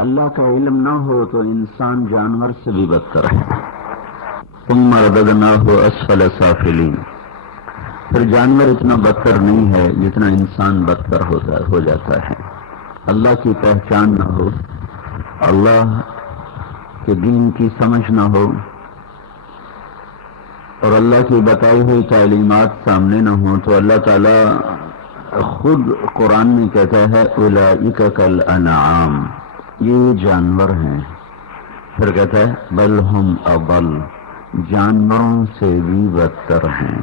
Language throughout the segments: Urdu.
اللہ کا علم نہ ہو تو انسان جانور سے بھی بدتر ہے. ثم رددناہ اسفل سافلین. پھر جانور اتنا بدتر نہیں ہے جتنا انسان بدتر ہو جاتا ہے. اللہ کی پہچان نہ ہو، اللہ کے دین کی سمجھ نہ ہو اور اللہ کی بتائی ہوئی تعلیمات سامنے نہ ہوں تو اللہ تعالی خود قرآن میں کہتا ہے اولئک کالانعام، یہ جانور ہیں. پھر کہتا ہے بل ہم اضل، جانوروں سے بھی بدتر ہیں.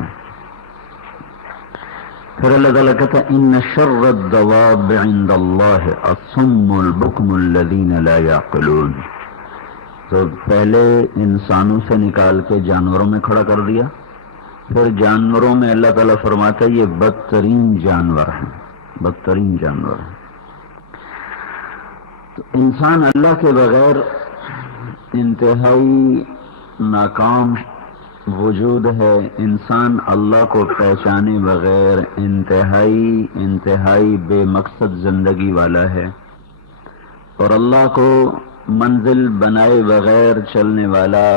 پھر اللہ تعالیٰ کہتا ہے ان شر الدواب عند اللہ الصم البکم الذین لا یعقلون. تو پہلے انسانوں سے نکال کے جانوروں میں کھڑا کر دیا، پھر جانوروں میں اللہ تعالیٰ فرماتا ہے یہ بدترین جانور ہیں، بدترین جانور ہیں. تو انسان اللہ کے بغیر انتہائی ناکام وجود ہے. انسان اللہ کو پہچانے بغیر انتہائی بے مقصد زندگی والا ہے اور اللہ کو منزل بنائے بغیر چلنے والا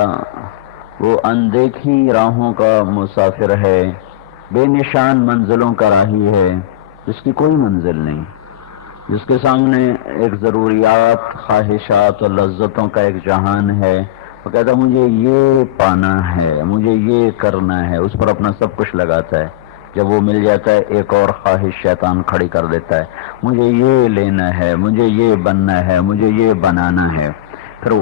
وہ اندیکھی راہوں کا مسافر ہے، بے نشان منزلوں کا راہی ہے، جس کی کوئی منزل نہیں، جس کے سامنے ایک ضروریات، خواہشات اور لذتوں کا ایک جہان ہے. وہ کہتا ہے مجھے یہ پانا ہے، مجھے یہ کرنا ہے، اس پر اپنا سب کچھ لگاتا ہے. جب وہ مل جاتا ہے ایک اور خواہش شیطان کھڑی کر دیتا ہے، مجھے یہ لینا ہے، مجھے یہ بننا ہے، مجھے یہ بنانا ہے. پھر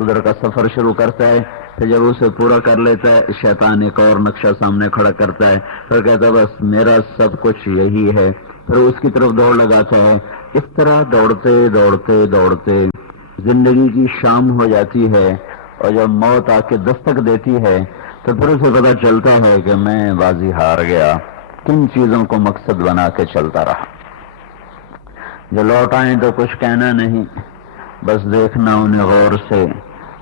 ادھر کا سفر شروع کرتا ہے. پھر جب اسے پورا کر لیتا ہے شیطان ایک اور نقشہ سامنے کھڑا کرتا ہے. پھر کہتا ہے بس میرا سب کچھ یہی ہے، پھر اس کی طرف دوڑ لگاتا ہے. اس طرح دوڑتے دوڑتے دوڑتے زندگی کی شام ہو جاتی ہے اور جب موت آ کے دستک دیتی ہے تو پھر اسے پتہ چلتا ہے کہ میں بازی ہار گیا. کن چیزوں کو مقصد بنا کے چلتا رہا، جو لوٹ آئیں تو کچھ کہنا نہیں، بس دیکھنا انہیں غور سے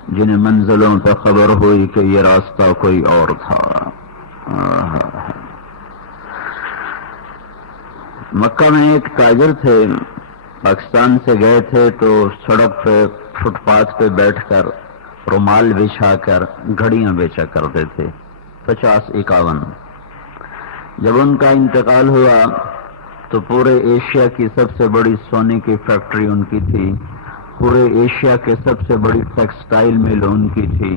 جنہیں منزلوں پہ خبر ہوئی کہ یہ راستہ کوئی اور تھا. مکہ میں ایک تاجر تھے، پاکستان سے گئے تھے تو سڑک پہ فٹ پاتھ پہ بیٹھ کر رومال بچھا کر گھڑیاں بیچا کرتے تھے 50-51. جب ان کا انتقال ہوا تو پورے ایشیا کی سب سے بڑی سونے کی فیکٹری ان کی تھی، پورے ایشیا کے سب سے بڑی ٹیکسٹائل مل ان کی تھی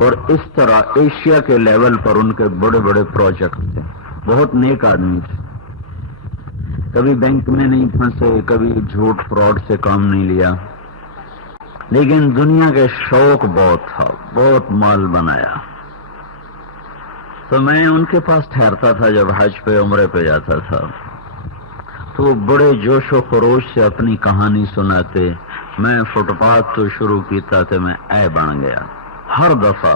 اور اس طرح ایشیا کے لیول پر ان کے بڑے بڑے پروجیکٹ تھے. بہت نیک آدمی تھے، کبھی بینک میں نہیں پھنسے، کبھی جھوٹ فراڈ سے کام نہیں لیا، لیکن دنیا کے شوق بہت تھا، بہت مال بنایا. تو میں ان کے پاس ٹھہرتا تھا جب حج پہ عمرے پہ جاتا تھا تو وہ بڑے جوش و خروش سے اپنی کہانی سناتے. میں فٹ پاتھ تو شروع کیتا کہ میں اے بن گیا. ہر دفعہ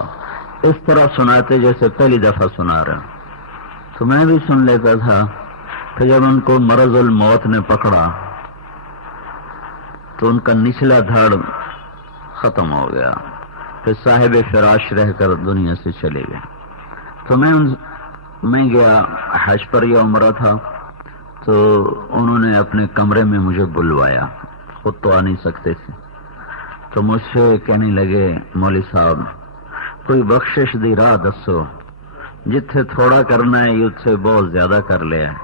اس طرح سناتے جیسے پہلی دفعہ سنا رہے، تو میں بھی سن لیتا تھا. کہ جب ان کو مرض الموت نے پکڑا تو ان کا نچلا دھڑ ختم ہو گیا، پھر صاحب فراش رہ کر دنیا سے چلے گئے. تو میں گیا حج پر یا عمرہ تھا تو انہوں نے اپنے کمرے میں مجھے بلوایا، خود تو آ نہیں سکتے تھے. تو مجھ سے کہنے لگے مولوی صاحب کوئی بخشش دی راہ دسو، جتھے تھوڑا کرنا ہے اتھے بہت زیادہ کر لیا ہے،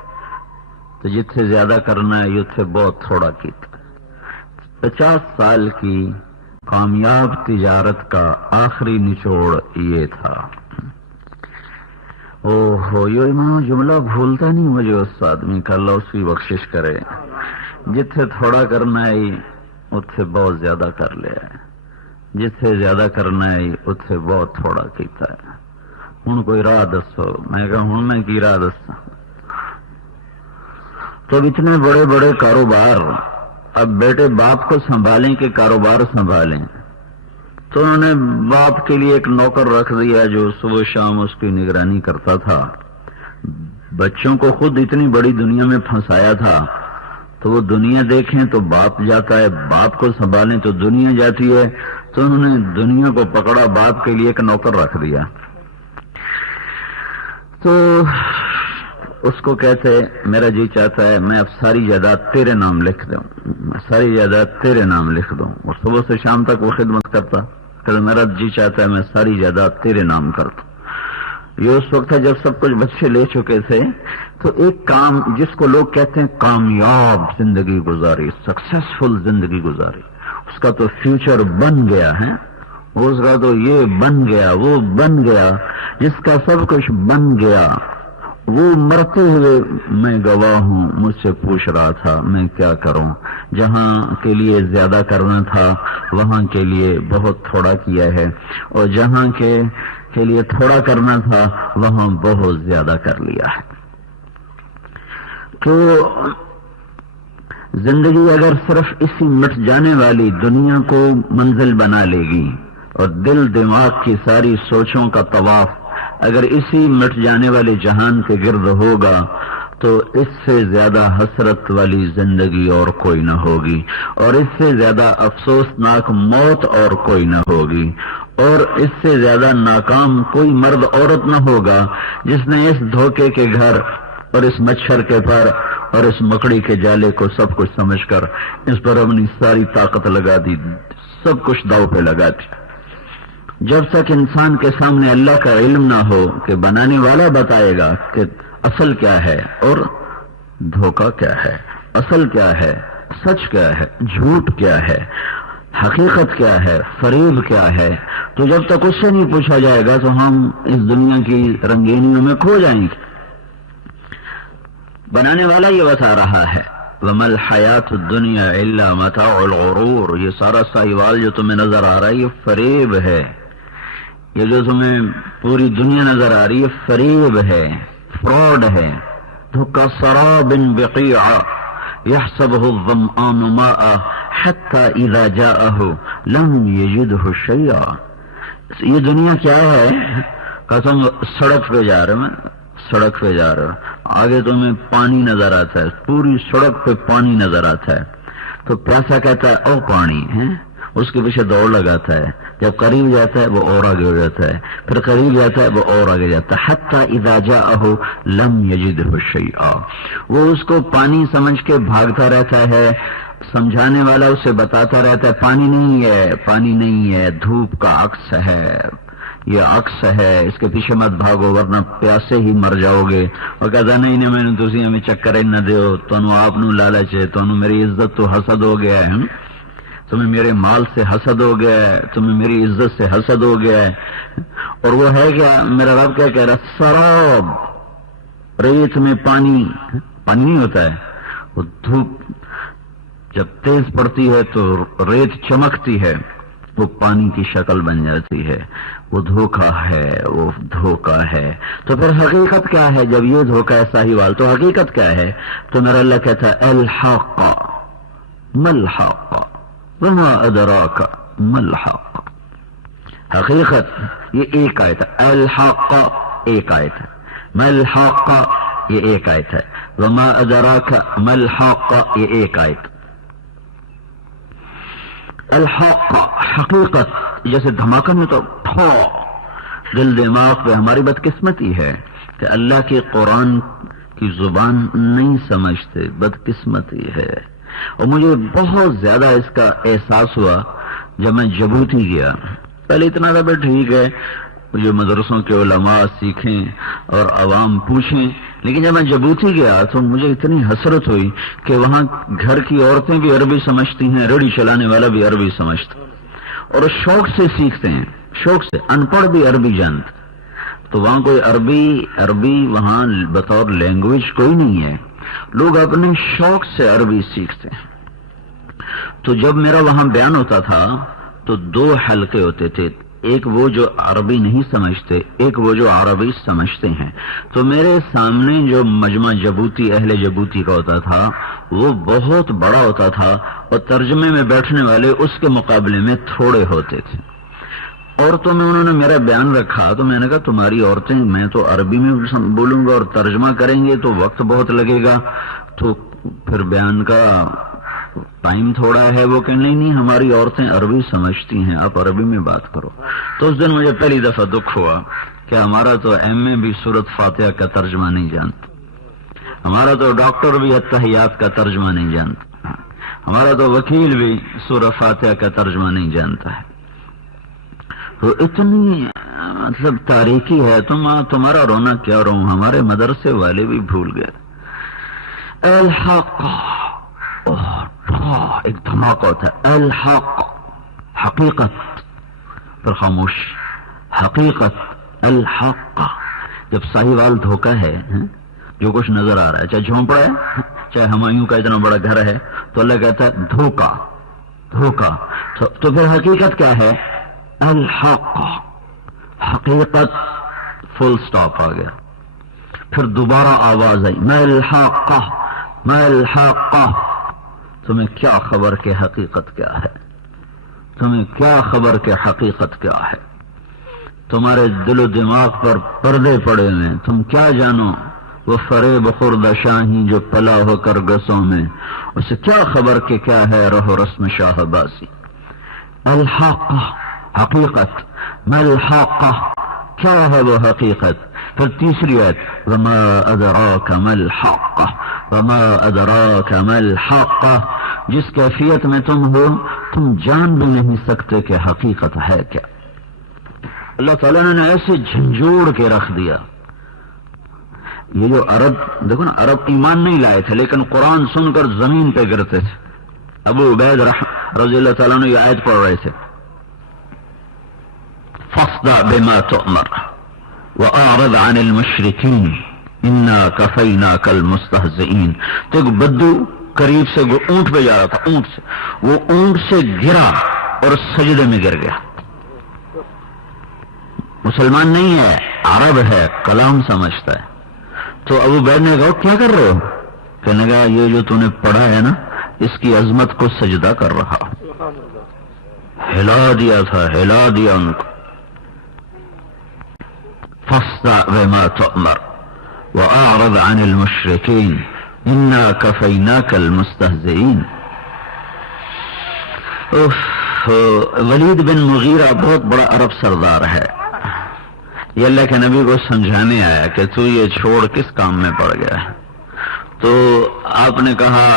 تو جتھے زیادہ کرنا ہے اتھے بہت تھوڑا کیتا. 50 سال کی کامیاب تجارت کا آخری نچوڑ یہ تھا. یہ میں جملہ بھولتا نہیں مجھے اس آدمی کا، اللہ اس کی بخشش کرے. جتھے تھوڑا کرنا ہے اتھے بہت زیادہ کر لیا ہے، جتھے زیادہ کرنا ہے اتھے بہت تھوڑا کیتا ہے. ہن کوئی راہ دسو. میں کہا ہن میں کی راہ دساں. تو اتنے بڑے بڑے کاروبار اب بیٹے باپ کو سنبھالیں کہ کاروبار سنبھالیں، تو انہوں نے باپ کے لیے ایک نوکر رکھ دیا جو صبح شام اس کی نگرانی کرتا تھا. بچوں کو خود اتنی بڑی دنیا میں پھنسایا تھا تو وہ دنیا دیکھیں تو باپ جاتا ہے، باپ کو سنبھالیں تو دنیا جاتی ہے. تو انہوں نے دنیا کو پکڑا، باپ کے لیے ایک نوکر رکھ دیا. تو اس کو کہتے میرا جی چاہتا ہے میں اب ساری جائیداد تیرے نام لکھ دوں، ساری جائیداد تیرے نام لکھ دوں، اور صبح سے شام تک وہ خدمت کرتا کہ میرا جی چاہتا ہے میں ساری جائیداد تیرے نام کر دوں۔ یہ اس وقت ہے جب سب کچھ بچے لے چکے تھے، تو ایک کام جس کو لوگ کہتے ہیں کامیاب زندگی گزاری، سکسیسفل زندگی گزاری، اس کا تو فیوچر بن گیا ہے، اس کا تو یہ بن گیا وہ بن گیا، جس کا سب کچھ بن گیا وہ مرتے ہوئے میں گواہ ہوں، مجھ سے پوچھ رہا تھا میں کیا کروں، جہاں کے لیے زیادہ کرنا تھا وہاں کے لیے بہت تھوڑا کیا ہے، اور جہاں کے لیے تھوڑا کرنا تھا وہاں بہت زیادہ کر لیا ہے۔ تو زندگی اگر صرف اسی مٹ جانے والی دنیا کو منزل بنا لے گی، اور دل دماغ کی ساری سوچوں کا طواف اگر اسی مٹ جانے والے جہان کے گرد ہوگا، تو اس سے زیادہ حسرت والی زندگی اور کوئی نہ ہوگی، اور اس سے زیادہ افسوسناک موت اور کوئی نہ ہوگی، اور اس سے زیادہ ناکام کوئی مرد عورت نہ ہوگا جس نے اس دھوکے کے گھر اور اس مچھر کے پر اور اس مکڑی کے جالے کو سب کچھ سمجھ کر اس پر اپنی ساری طاقت لگا دی، سب کچھ داؤ پہ لگا دی۔ جب تک انسان کے سامنے اللہ کا علم نہ ہو کہ بنانے والا بتائے گا کہ اصل کیا ہے اور دھوکہ کیا ہے، اصل کیا ہے، سچ کیا ہے، جھوٹ کیا ہے، حقیقت کیا ہے، فریب کیا ہے، تو جب تک اس سے نہیں پوچھا جائے گا تو ہم اس دنیا کی رنگینیوں میں کھو جائیں گے۔ بنانے والا یہ بتا رہا ہے وَمَا الْحَيَاةُ الدُّنْيَا إِلَّا مَتَاعُ الْغُرُورِ، یہ سارا ساہیوال جو تمہیں نظر آ رہا ہے یہ فریب ہے، یہ جو تمہیں پوری دنیا نظر آ رہی ہے فریب ہے، فراڈ ہے، دھوکہ سراب بقیع يحسبه الظمآن ماء حتى إذا جاءه لم يجده شيئا۔ یہ دنیا کیا ہے؟ قسم سڑک پہ جا رہے ہیں، سڑک پہ جا رہے آگے تمہیں پانی نظر آتا ہے، پوری سڑک پہ پانی نظر آتا ہے، تو پیاسا کہتا ہے او پانی ہے، اس کے پیچھے دوڑ لگاتا ہے، جب قریب جاتا ہے وہ اور آگے ہو جاتا ہے، پھر قریب جاتا ہے وہ اور آگے جاتا ہے، حتی اذا جاءہ لم یجدہ شیئا، وہ اس کو پانی سمجھ کے بھاگتا رہتا ہے، سمجھانے والا اسے بتاتا رہتا ہے پانی نہیں ہے، پانی نہیں ہے، دھوپ کا عکس ہے، یہ عکس ہے، اس کے پیچھے مت بھاگو ورنہ پیاسے ہی مر جاؤ گے۔ اور کہتا نہیں میں نے تسی ہمیں چکر ہی نہ دیو، تنو آپ نو لالچ ہے، تنو میری عزت تو حسد ہو گیا ہے، تمہیں میرے مال سے حسد ہو گیا ہے، تمہیں میری عزت سے حسد ہو گیا ہے۔ اور وہ ہے کیا؟ میرا رب کیا کہہ رہا؟ سراب، ریت میں پانی، پانی نہیں ہوتا ہے، وہ دھوپ جب تیز پڑتی ہے تو ریت چمکتی ہے، وہ پانی کی شکل بن جاتی ہے، وہ دھوکہ ہے، وہ دھوکہ ہے۔ تو پھر حقیقت کیا ہے؟ جب یہ دھوکہ ہے ساہیوال، تو حقیقت کیا ہے؟ تو میرا اللہ کہتا ہے الحق ملحق وما ادراک ملحق۔ حقیقت یہ ایک آیت ہے، الحق ایک آیت ہے، ملحق یہ ایک آیت ہے، وما ادراک ملحق یہ ایک آیت۔ الحق حقیقت، جیسے دھماکہ میں تو ٹھو دل دماغ پہ ہماری بدقسمتی ہے کہ اللہ کے قرآن کی زبان نہیں سمجھتے، بدقسمتی ہے۔ اور مجھے بہت زیادہ اس کا احساس ہوا جب میں جبوتی گیا۔ پہلے اتنا تھا بھائی ٹھیک ہے جو مدرسوں کے علماء سیکھیں اور عوام پوچھیں، لیکن جب میں جبوتی گیا تو مجھے اتنی حسرت ہوئی کہ وہاں گھر کی عورتیں بھی عربی سمجھتی ہیں، ریڑھی چلانے والا بھی عربی سمجھتا، اور شوق سے سیکھتے ہیں، شوق سے، ان پڑھ بھی عربی جانتے، تو وہاں کوئی عربی وہاں بطور لینگویج کوئی نہیں ہے، لوگ اپنے شوق سے عربی سیکھتے ہیں۔ تو جب میرا وہاں بیان ہوتا تھا تو دو حلقے ہوتے تھے، ایک وہ جو عربی نہیں سمجھتے، ایک وہ جو عربی سمجھتے ہیں۔ تو میرے سامنے جو مجمع جبوتی اہل جبوتی کا ہوتا تھا وہ بہت بڑا ہوتا تھا، اور ترجمے میں بیٹھنے والے اس کے مقابلے میں تھوڑے ہوتے تھے۔ عورتوں میں انہوں نے میرا بیان رکھا تو میں نے کہا تمہاری عورتیں، میں تو عربی میں بولوں گا اور ترجمہ کریں گے تو وقت بہت لگے گا، تو پھر بیان کا ٹائم تھوڑا ہے۔ وہ کہ نہیں ہماری عورتیں عربی سمجھتی ہیں، آپ عربی میں بات کرو۔ تو اس دن مجھے پہلی دفعہ دکھ ہوا کہ ہمارا تو ایم اے بھی سورۃ فاتحہ کا ترجمہ نہیں جانتا، ہمارا تو ڈاکٹر بھی التحیات کا ترجمہ نہیں جانتا، ہمارا تو وکیل بھی سورہ فاتحہ کا ترجمہ نہیں جانتا ہے. تو اتنی مطلب تاریکی ہے. تمہارا رونا کیا رو، ہمارے مدرسے والے بھی بھول گئے. الحق، ایک دھماکہ ہوتا ہے. الحق، حقیقت پر خاموش. حقیقت، الحق. جب صاحبال دھوکہ ہے، جو کچھ نظر آ رہا ہے، چاہے جھونپڑا ہے، چاہے ہمایوں کا اتنا بڑا گھر ہے، تو اللہ کہتا ہے دھوکہ، دھوکہ. تو پھر حقیقت کیا ہے؟ الحق، حقیقت. فل سٹاپ آ گیا. پھر دوبارہ آواز آئی، ما الحق، ما الحق. تمہیں کیا خبر کہ حقیقت کیا ہے؟ تمہیں کیا خبر کہ حقیقت کیا ہے؟ تمہارے دل و دماغ پر پردے پڑے ہوئے، تم کیا جانو وہ فریب خورد شاہی جو پلا ہو کر گسوں میں، اسے کیا خبر کہ کیا ہے رہ و رسم شاہ باسی. الحق، حقیقت. ما الحق، کیا ہے وہ حقیقت؟ پھر تیسری آیت، وما ادراک ما الحق، وما ادراک ما الحق. جس کیفیت میں تم ہو، تم جان بھی نہیں سکتے کہ حقیقت ہے کیا. اللہ تعالیٰ نے ایسے جھنجھوڑ کے رکھ دیا. یہ جو عرب، دیکھو نا، عرب ایمان نہیں لائے تھے لیکن قرآن سن کر زمین پہ گرتے تھے. ابو عبید رضی اللہ تعالیٰ نے یہ آیت پڑھ رہے تھے، فاصدع بما تؤمر واعرض عن المشرکین انا کفیناک المستہزئین. تو ایک بدو قریب سے اونٹ پہ جا رہا تھا، اونٹ سے، وہ اونٹ سے گرا اور سجدے میں گر گیا. مسلمان نہیں ہے، عرب ہے، کلام سمجھتا ہے. تو ابو عبید نے کہا کیا کر رہے ہو؟ کہنے لگا یہ جو تو نے پڑھا ہے نا، اس کی عظمت کو سجدہ کر رہا. ہلا دیا تھا، ہلا دیا ان کو. فاصدع بما تؤمر واعرض عن المشرکین انا کفیناک المستہزئین. ولید بن مغیرہ بہت بڑا عرب سردار ہے. یہ اللہ کے نبی کو سمجھانے آیا کہ تو یہ چھوڑ کس کام میں پڑ گیا ہے. تو آپ نے کہا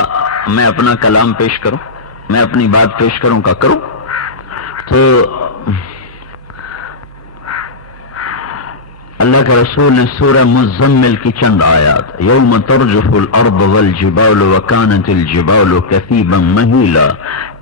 میں اپنا کلام پیش کروں، میں اپنی بات پیش کروں کا کروں. تو اللہ کے رسول نے سورہ مزمل کی چند آیات، یوم ترجف الارض والجبال وکانت الجبال کثیبا مہیلا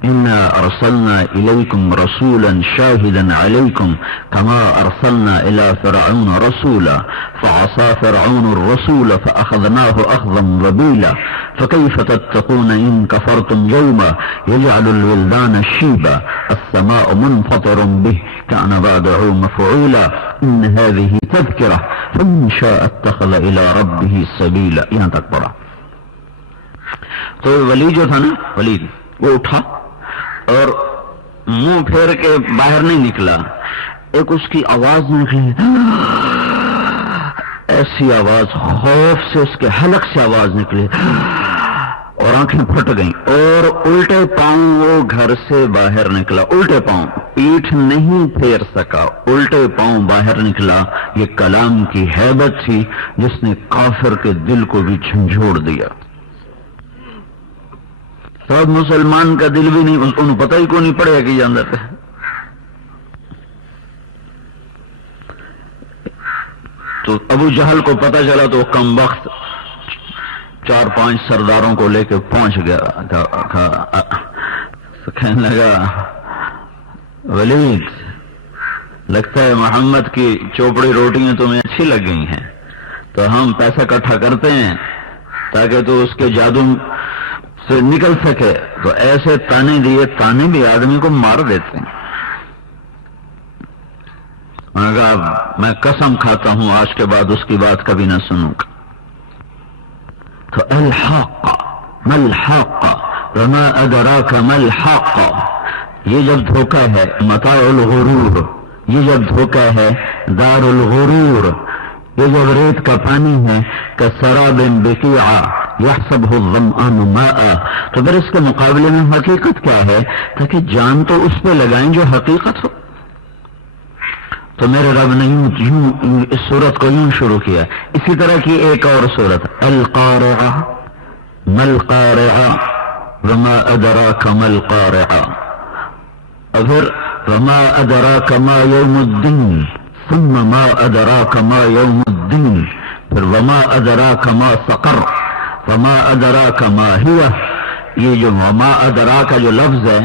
انا ارسلنا الیکم رسولا شاہدا علیکم کما ارسلنا الى فرعون رسولا فعصى فرعون الرسول فاخذناه اخذا وبیلا فكيف تتقون ان كفرتم يوما يجعل الولدان شيبا السماء منفطر به كان بعده مفعولا ان هذه تذکرہ فمن شاء اتخذ الى ربه سبیلا. یہاں تک پڑھا. تو ولید جو تھا نا، ولید وہ اٹھا اور منہ پھیر کے باہر نہیں نکلا. ایک اس کی آواز نکلی، ایسی آواز، خوف سے اس کے حلق سے آواز نکلی اور آنکھیں پھٹ گئیں. اور الٹے پاؤں وہ گھر سے باہر نکلا، الٹے پاؤں، پیٹھ نہیں پھیر سکا، الٹے پاؤں باہر نکلا. یہ کلام کی ہیبت تھی جس نے کافر کے دل کو بھی جھنجھوڑ دیا. سب مسلمان کا دل بھی نہیں، انہوں پتہ ہی کو نہیں پڑے کہ اندر پہ. تو ابو جہل کو پتہ چلا تو کم وقت 4-5 سرداروں کو لے کے پہنچ گیا. کہنے لگا ولید، لگتا ہے محمد کی چوپڑی روٹیاں تمہیں اچھی لگ گئی ہیں، تو ہم پیسہ اکٹھا کرتے ہیں تاکہ تو اس کے جادو سے نکل سکے. تو ایسے تانے دیے، تانے بھی آدمی کو مار دیتے ہیں. میں کہا میں قسم کھاتا ہوں آج کے بعد اس کی بات کبھی نہ سنوں گا. تو الحق ما الحق وما ادراک ما الحق، یہ جب دھوکہ ہے متاع الغرور، یہ جب دھوکہ ہے دار الغرور، یہ جب ریت کا پانی ہے کسراب بقیعہ یحسبہ الظمآن ماء. تو پھر اس کے مقابلے میں حقیقت کیا ہے، تاکہ جان تو اس پہ لگائیں جو حقیقت ہو. تو میرے رب نے یوں اس سورت کو یوں شروع کیا. اسی طرح کی ایک اور سورت القارعہ مل قارعہ وما ادراک مل قارعہ، اور پھر وما ادراک ما یوم الدین ثم ما ادراک ما یوم الدین، پھر وما ادراک ما سقر وما ادراک ما ہی. یہ جو وما ادراک کا جو لفظ ہے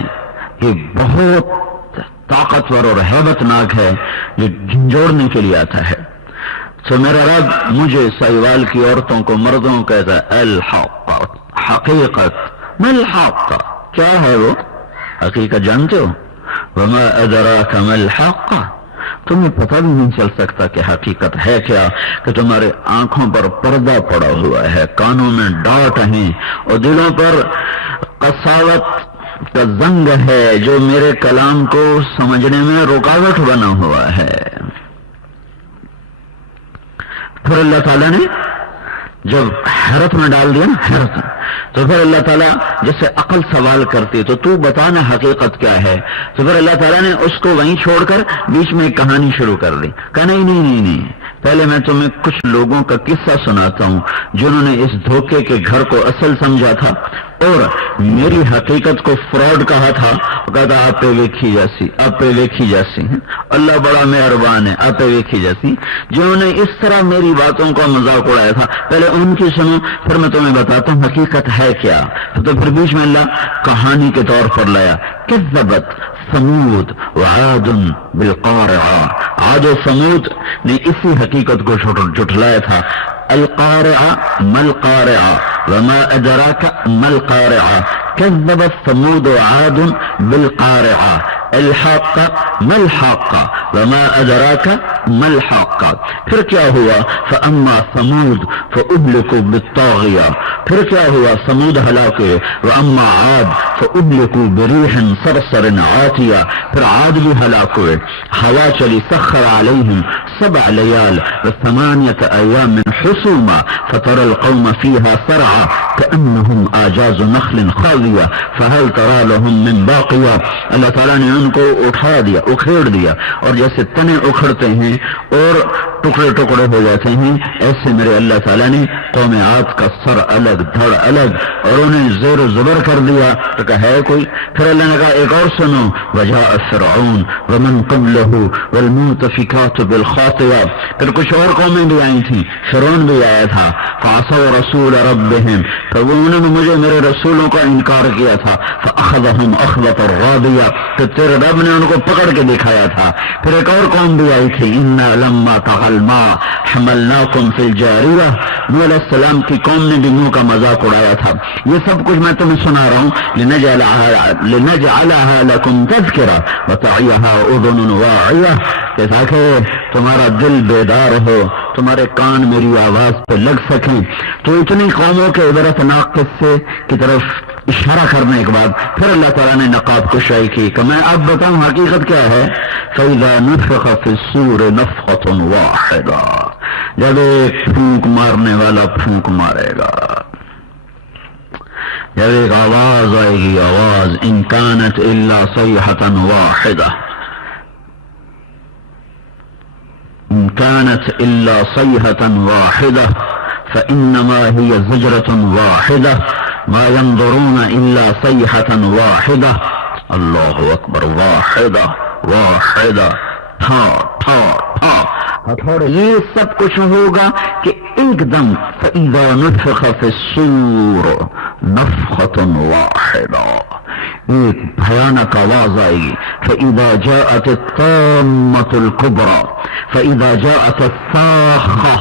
یہ بہت طاقتور اور ہیبت ناک ہے، جو جھنجھوڑنے کے لیے آتا ہے. تو میرا رب مجھے سائیوال کی عورتوں کو مردوں کہتا ہے الحق، حقیقت. ما الحق، کیا ہے وہ حقیقت؟ جانتے ہو؟ وما ادراک ما الحق، تمہیں پتہ بھی نہیں چل سکتا کہ حقیقت ہے کیا، کہ تمہارے آنکھوں پر پردہ پڑا ہوا ہے، کانوں میں ڈاٹ ہیں اور دلوں پر قساوت کا زنگ ہے جو میرے کلام کو سمجھنے میں رکاوٹ بنا ہوا ہے. پھر اللہ تعالیٰ نے جب حیرت میں ڈال دیا نا، حیرت، تو پھر اللہ تعالیٰ جیسے عقل سوال کرتی تو تو بتا نا حقیقت کیا ہے، تو پھر اللہ تعالیٰ نے اس کو وہیں چھوڑ کر بیچ میں ایک کہانی شروع کر دی. کہا نہیں، پہلے میں تمہیں کچھ لوگوں کا قصہ سناتا ہوں جنہوں نے اس دھوکے کے گھر کو اصل سمجھا تھا اور میری حقیقت کو فراڈ کہا تھا. کہتا آپ پہ ویکھی جاسی، اللہ بڑا مہربان ہے، آپ پہ ویکھی جاسی. جنہوں نے اس طرح میری باتوں کا مذاق اڑایا تھا پہلے ان کی سنو، پھر میں تمہیں بتاتا ہوں حقیقت ہے کیا. تو پھر بیچ میں اللہ کہانی کے طور پر لایا کذبت ثمود وعاد بالقارعہ. عاد و ثمود نے اسی حقیقت کو جھٹلایا تھا. القارعہ مل قارعہ وما ادراک مل قارعہ، كذبت ثمود وعاد بالقارعہ، الحاق ما الحاق وما ادراک ما الحاق. پھر کیا ہوا؟ فاما ثمود فاهلكوا بالطاغیہ. پھر کیا ہوا؟ ثمود ہلاک ہوئے. واما عاد فاهلكوا بريح صرصر عاتیہ. پھر عاد بھی ہلاک ہوئے. ہوا چلی سخر علیہم 7 لیال و8 ایام حسوما فترى القوم فيها سرعا كأنهم آجاز نخل خاویہ فهل ترى لهم من باقیہ. اللہ تعالیٰ نے ان کو اٹھا دیا، اکھیڑ دیا، اور جیسے تنے اکھڑتے ہیں اور ٹکڑے ٹکڑے ہو جاتے ہیں، ایسے میرے اللہ تعالیٰ نے قوم عاد کا سر الگ دھڑ الگ اور انہیں زیر و زبر کر دیا. تو کہا ہے کوئی؟ پھر اللہ نے کہا ایک اور سنو، وجاء فرعون ومن قبلہ والمؤتفکات بالخاطئہ. پھر کچھ اور قومیں بھی آئی تھیں، فرعون بھی آیا تھا. فعصوا رسول ربهم، تو انہوں نے مجھے میرے رسولوں کا انکار کیا تھا. فاخذهم اخذة رابیہ، تو تیرے رب نے ان کو پکڑ کے دکھایا تھا. پھر ایک اور قوم بھی آئی تھی، انا لما طغى الماء حملناكم في الجاریہ. نوح علیہ السلام کی قوم نے بھی نوح کا مذاق اڑایا تھا. یہ سب کچھ میں تمہیں سنا رہا ہوں لنجعلها لكم تذکرہ وتعیها اذن واعیہ، کہ تاکہ تمہارا دل بیدار ہو، تمہارے کان میری آواز پہ لگ سکیں. تو اتنی قوموں کے عبرتناک قصے کی طرف اشارہ کرنے کے بعد پھر اللہ تعالیٰ نے نقاب کشائی کی کہ میں اب بتاؤں حقیقت کیا ہے. فَإِذَا نُفِخَ فِي الصُّورِ نَفْخَةٌ وَاحِدَةٌ، جب ایک پھونک مارنے والا پھونک مارے گا، جب ایک آواز آئے گی، آواز ان كانت الا صيحة واحدة، ان كانت الا صيحة واحدة فإنما هي زجرة واحدة ما ينظرون الا صيحة واحدة. اللہ اکبر، واحدہ واحدہ، تھا تھا تھا ہتھوڑے. یہ سب کچھ ہوگا کہ ایک دم فَإِذَا نُفِخَ فِي الصُّورِ نَفْخَةٌ وَاحِدَةٌ، ایک بھیانک آواز آئے گی. فَإِذَا جَاءَتِ الطَّامَّةُ الْكُبْرَى فَإِذَا جَاءَتِ الصَّاخَّةُ،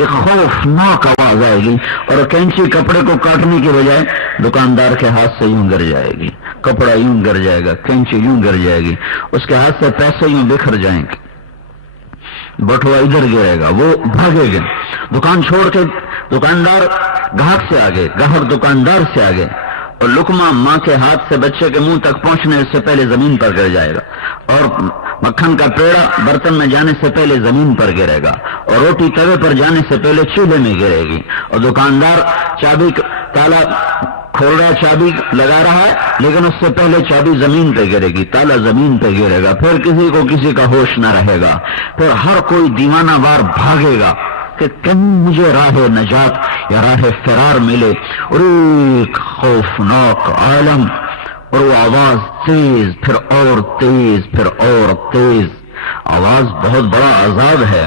ایک خوفناک آواز آئے گی اور کینچی کپڑے کو کاٹنے کی بجائے دکاندار کے ہاتھ سے یوں گر جائے گی، کپڑا یوں گر جائے گا، کینچی یوں گر جائے گی، اس کے ہاتھ سے پیسے یوں بکھر جائیں گے، بٹوا ادھر گرے گا، وہ بھاگے گا دکان چھوڑ کے. دکاندار گاہک سے آگے، گاہک دکاندار سے آگے، اور لقمہ ماں کے ہاتھ سے بچے کے منہ تک پہنچنے سے پہلے زمین پر گر جائے گا، اور مکھن کا پیڑا برتن میں جانے سے پہلے زمین پر گرے گا، اور روٹی توے پر جانے سے پہلے چولہے میں گرے گی، اور دکاندار چابی تالا کھول رہا چابی لگا رہا ہے، لیکن اس سے پہلے چابی زمین پہ گرے گی، تالا زمین پہ گرے گا، پھر کسی کو کسی کا ہوش نہ رہے گا، پھر ہر کوئی دیوانہ وار بھاگے گا کہ کہیں مجھے راہ نجات یا راہ فرار ملے، اور ایک خوفناک عالم، اور وہ آواز تیز، پھر اور تیز، پھر اور تیز، آواز بہت بڑا عذاب ہے،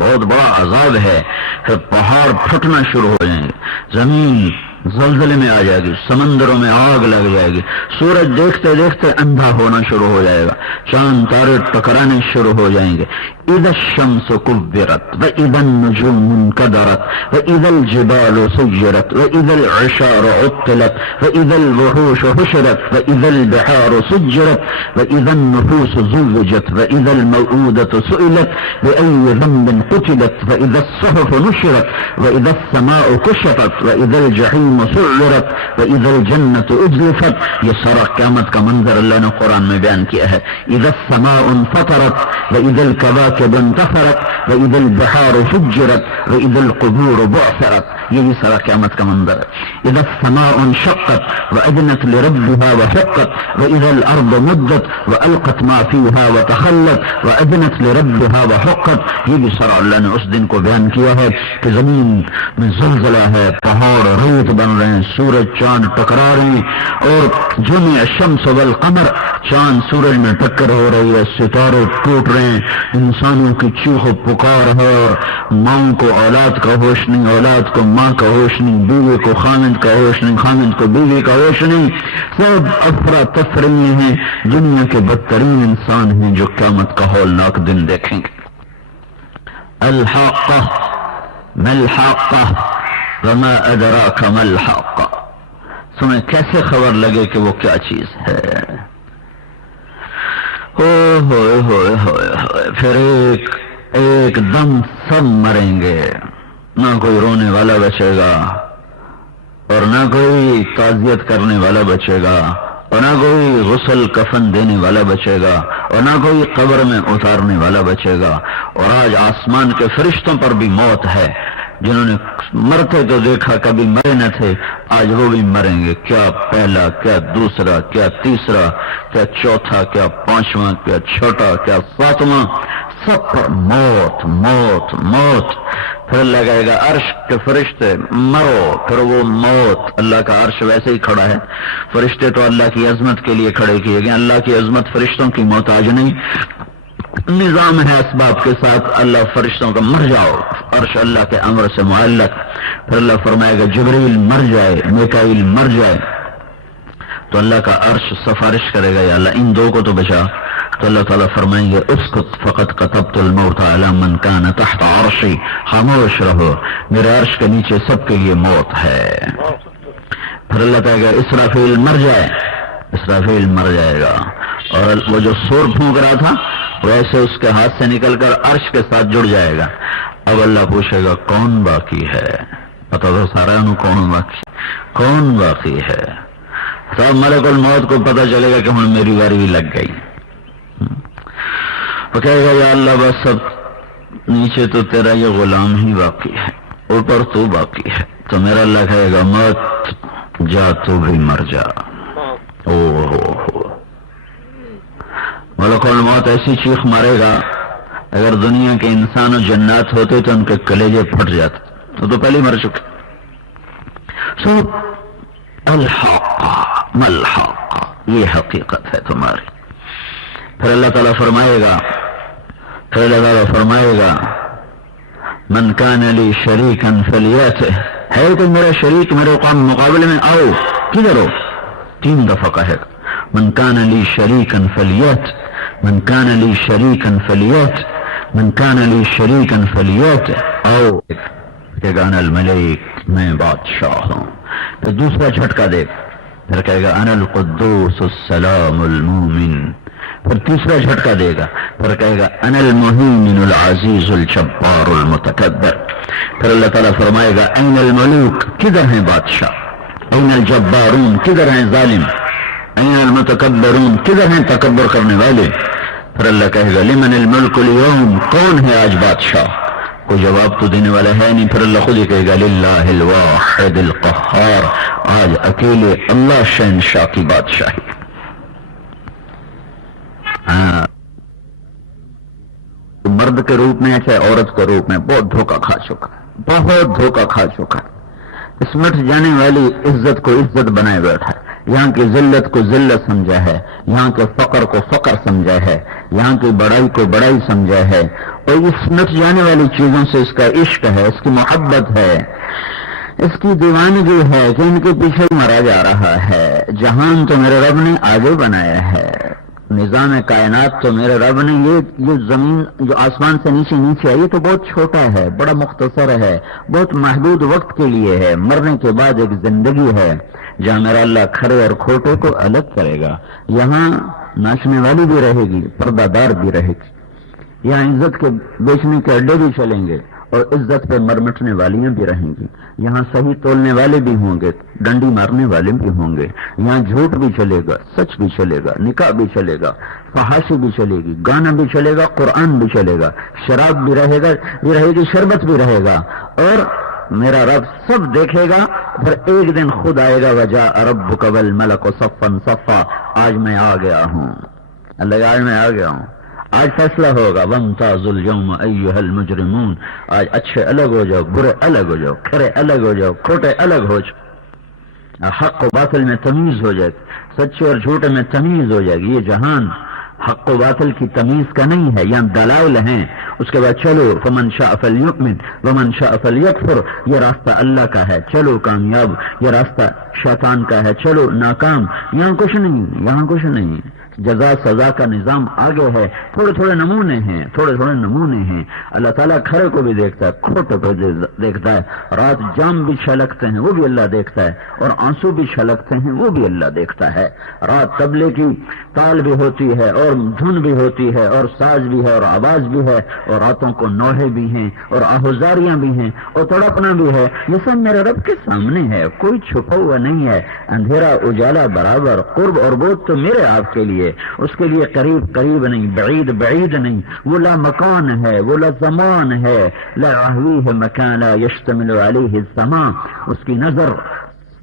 بہت بڑا عذاب ہے، پھر پہاڑ پھٹنا شروع ہو جائیں گے، زمین زلزلے میں آ جائے گی، سمندروں میں آگ لگ جائے گی، سورج دیکھتے دیکھتے اندھا ہونا شروع ہو جائے گا، چاند تارے ٹکرانے شروع ہو جائیں گے، اذا الشمس كورت واذا النجوم انكدرت واذا الجبال سيرت واذا العشار عطلت واذا الوحوش حشرت واذا البحار سجرت واذا النفوس زوجت واذا الموءودة سئلت بأي ذنب قتلت واذا الصحف نشرت واذا السماء كشطت واذا الجحيم سعرت واذا الجنة اجلفت. یہ سارا قیامت کا منظر اللہ نے قرآن میں بیان کیا ہے. اذا السماء انفطرت واذا الكواكب انتثرت واذا البحار فجرت واذا القبور بعثرت. یہ بھی سارا قیامت کا منظر ہے. اذا السماء انشقت واذنت لربها وحقت واذا الارض مدت والقت ما فيها وتخلت واذنت لربها وحقت. یہ بھی سارا اللہ نے اس دن کو بیان کیا ہے کہ زمین میں زلزلہ ہے، پہاڑ ریت بن رہے ہیں، سورج چاند ٹکرا رہے ہیں، اور جمع الشمس والقمر، چاند سورج میں ٹکر ہو رہی ہے، ستارے ٹوٹ رہے ہیں، انسانوں کی چیخ و پکار ہے، اور ماں کو اولاد کا ہوش نہیں، اولاد کو ماں کا ہوش نہیں، بیوی کو خامد کا ہوش نہیں، خامد کو بیوی کا ہوش نہیں، سب افراتفری ہیں. دنیا کے بدترین انسان ہیں جو قیامت کا ہولناک دن دیکھیں گے. الحاقہ ما الحاقہ وما ادراک ما الحاقہ. تمہیں کیسے خبر لگے کہ وہ کیا چیز ہے؟ ہوئے ہوئے ہوئے ہوئے. پھر ایک دم سب مریں گے، نہ کوئی رونے والا بچے گا اور نہ کوئی تعزیت کرنے والا بچے گا اور نہ کوئی غسل کفن دینے والا بچے گا اور نہ کوئی قبر میں اتارنے والا بچے گا. اور آج آسمان کے فرشتوں پر بھی موت ہے. جنہوں نے مرتے تو دیکھا کبھی مرے نہ تھے، آج وہ بھی مریں گے. کیا پہلا، کیا دوسرا، کیا تیسرا، کیا چوتھا، کیا پانچواں، کیا چھوٹا، کیا ساتواں، سب پر موت موت موت. پھر اللہ کہے گا عرش کے فرشتے مرو. پھر وہ موت، اللہ کا عرش ویسے ہی کھڑا ہے، فرشتے تو اللہ کی عظمت کے لیے کھڑے کیے گئے. اللہ کی عظمت فرشتوں کی محتاج نہیں، نظام ہے اسباب کے ساتھ. اللہ فرشتوں کا مر جاؤ، عرش اللہ کے امر سے معلق. پھر اللہ فرمائے گا جبریل مر جائے، میکائیل مر جائے، تو اللہ کا عرش سفارش کرے گا یا اللہ ان دو کو تو بچا. تو اللہ تعالیٰ فرمائیں گے اسکت فقط كتبت الموت على من كان تحت عرشی. خاموش رہو، میرے عرش کے نیچے سب کے لیے موت ہے. پھر اللہ کہے گا اسرافیل مر جائے، اسرافیل مر جائے گا، اور وہ جو سور پھونک رہا تھا ویسے اس کے ہاتھ سے نکل کر عرش کے ساتھ جڑ جائے گا. اب اللہ پوچھے گا کون باقی ہے؟ پتا تو سارا کون باقی ہے. سب ملک الموت کو پتا چلے گا کہ ہوں میری باری بھی لگ گئی. وہ کہے گا یا اللہ بس سب نیچے تو تیرا یہ غلام ہی باقی ہے، اوپر تو باقی ہے. تو میرا اللہ کہے گا مت جا، تو بھی مر جا. او ہو ملک الموت ایسی چیخ مارے گا، اگر دنیا کے انسان و جنات ہوتے تو ان کے کلیجے پھٹ جاتے. تو پہلے مر چکے. الحاقہ ما الحاقہ، یہ حقیقت ہے تمہاری. پھر اللہ تعالیٰ فرمائے گا من کان لی شریکا فلیاتہ. ہے کوئی میرا شریک میرے مقابلے میں؟ آؤ. کدھر ہو؟ 3 دفعہ کہے گا من کان لی شریکا فلیات، من کان لی شریکا فلیات، من کان لی شریکا فلیات. آؤ. کہ انا الملک، میں بادشاہ ہوں. پھر دوسرا جھٹکا دے، پھر کہے گا انا القدوس السلام المومن. پھر تیسرا جھٹکا دے گا، پھر کہے گا انا المہیمن العزیز الجبار المتکبر. پھر اللہ تعالیٰ فرمائے گا این الملوک، کدھر ہیں بادشاہ؟ این الجبارون، کدھر ہیں ظالم؟ این المتکبرون، کدھر ہیں تکبر کرنے والے؟ پھر اللہ کہے گا لمن الملک اليوم، کون ہے آج بادشاہ؟ کوئی جواب تو دینے والا ہے نہیں. پھر اللہ خود ہی کہے گا للہ الواحد القہار، آج اکیلے اللہ شہنشاہ کی بادشاہی. مرد کے روپ میں چاہے عورت کے روپ میں بہت دھوکہ کھا چکا، بہت دھوکہ کھا چکا. اس مٹ جانے والی عزت کو عزت بنائے بیٹھا ہے، یہاں کی ذلت کو ذلت سمجھا ہے، یہاں کے فقر کو فقر سمجھا ہے، یہاں کی بڑائی کو بڑائی سمجھا ہے. اور اس مٹ جانے والی چیزوں سے اس کا عشق ہے، اس کی محبت ہے، اس کی دیوانگی ہے کہ ان کے پیچھے مرا جا رہا ہے. جہان تو میرے رب نے آگے بنایا ہے، نظام کائنات تو میرے رب نے یہ زمین جو آسمان سے نیچے ہے یہ تو بہت چھوٹا ہے، بڑا مختصر ہے، بہت محدود وقت کے لیے ہے. مرنے کے بعد ایک زندگی ہے جہاں میرا اللہ کھڑے اور کھوٹے کو الگ کرے گا. یہاں ناچنے والی بھی رہے گی، پردہ دار بھی رہے گی. یہاں عزت کے بیچنے کے اڈے بھی چلیں گے اور عزت پہ مرمٹنے والیاں بھی رہیں گی. یہاں صحیح تولنے والے بھی ہوں گے، ڈنڈی مارنے والے بھی ہوں گے. یہاں جھوٹ بھی چلے گا، سچ بھی چلے گا، نکاح بھی چلے گا، فحاشی بھی چلے گی، گانا بھی چلے گا، قرآن بھی چلے گا، شراب بھی رہے گا، یہ رہے گی، شربت بھی رہے گا. اور میرا رب سب دیکھے گا. پھر ایک دن خود آئے گا وجاء ربک والملک صفا صفا، آج میں آ گیا ہوں، اللہ آج میں آ گیا ہوں، آج فیصلہ ہوگا. وامتازوا اليوم ایھا المجرمون، آج اچھے الگ ہو جاؤ، برے الگ ہو جاؤ، کھرے الگ ہو جاؤ، کھوٹے الگ ہو جاؤ. حق و باطل میں تمیز ہو جائے گی، سچے اور جھوٹے میں تمیز ہو جائے گی. یہ جہان حق و باطل کی تمیز کا نہیں ہے، یہاں دلائل ہیں. اس کے بعد چلو فمن شاء فلیؤمن ومن شاء فلیکفر، یہ راستہ اللہ کا ہے، چلو کامیاب. یہ راستہ شیطان کا ہے، چلو ناکام. یہاں کچھ نہیں، یہاں کچھ نہیں. جزا سزا کا نظام آگے ہے. تھوڑے تھوڑے نمونے ہیں، تھوڑے تھوڑے نمونے ہیں. اللہ تعالیٰ کھڑے کو بھی دیکھتا ہے، کھوٹے کو دیکھتا ہے. رات جام بھی چھلکتے ہیں وہ بھی اللہ دیکھتا ہے، اور آنسو بھی چھلکتے ہیں وہ بھی اللہ دیکھتا ہے. رات طبلے کی تال بھی ہوتی ہے اور دھن بھی ہوتی ہے اور ساز بھی ہے اور آواز بھی ہے، اور راتوں کو نوحے بھی ہیں اور آہوزاریاں بھی ہیں اور تڑپنا بھی ہے. یہ سب میرے رب کے سامنے ہے، کوئی چھپا ہوا نہیں ہے. اندھیرا اجالا برابر، قرب اور بود تو میرے آپ کے لیے، اس کے لیے قریب قریب نہیں، بعید بعید نہیں. وہ لا مکان ہے، وہ لا زمان ہے. لا يحويه مکان لا يشتمل علیہ السماء. اس کی نظر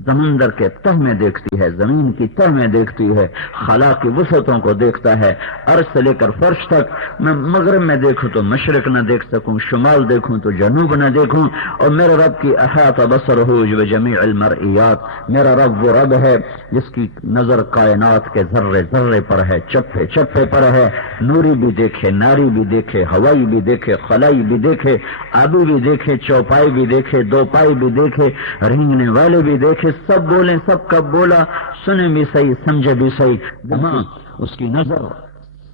سمندر کے تہ میں دیکھتی ہے، زمین کی تہ میں دیکھتی ہے، خلا کی وسعتوں کو دیکھتا ہے. عرش سے لے کر فرش تک. میں مغرب میں دیکھوں تو مشرق نہ دیکھ سکوں، شمال دیکھوں تو جنوب نہ دیکھوں. اور میرے رب کی احاطہ بصرہ بجمیع المرئیات. میرا رب وہ رب ہے جس کی نظر کائنات کے ذرے ذرے پر ہے، چپے چپے پر ہے. نوری بھی دیکھے، ناری بھی دیکھے، ہوائی بھی دیکھے، خلائی بھی دیکھے، آبی بھی دیکھے، چوپائی بھی دیکھے، دو پائی بھی دیکھے، رینگنے والے بھی دیکھے. سب بولیں، سب کب بولا، سنے بھی صحیح، سمجھے بھی صحیح. اس کی نظر